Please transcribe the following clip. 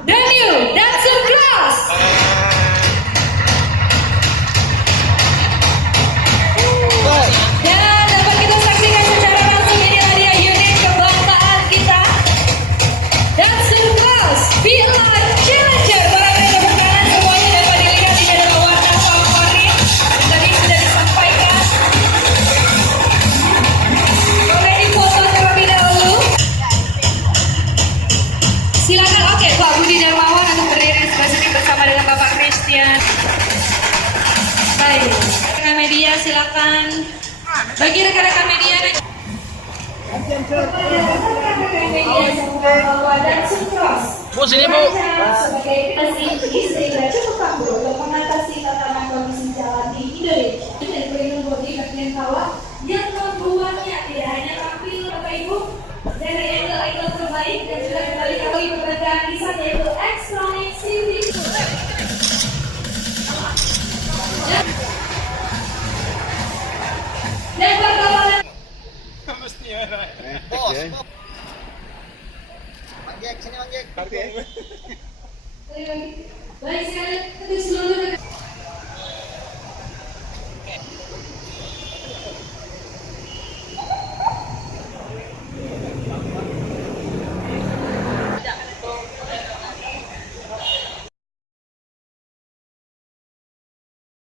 Daniel Dancer Class. Dan dapat kita saksikan secara langsung inilah dia unit kebanggaan kita. Dancer Class Villa Challenger. Para tepuk tangan semuanya dapat dilihat ini adalah warna favorit yang tadi sudah disampaikan. Boleh difoto terlebih dahulu. Silakan, oke, Pak Budi Darmawan untuk berdiri sebelah sini bersama dengan Bapak Christian. Baik, rekan media silakan. Bagi rekan-rekan media bahwa Dancer Cross Bu, sini Bu. sebagai istri dan cukup tangguh untuk mengatasi tantangan kondisi jalan di Indonesia dan pelindung bodi bagian bawah yang membuatnya tidak hanya tampil Bapak Ibu dari angle-angle terbaik dan juga kembali kali keberadaan di sana yaitu Xtronic CV. Dan perkawalan Bos. Manggek, sini manggek. baik sekali untuk seluruh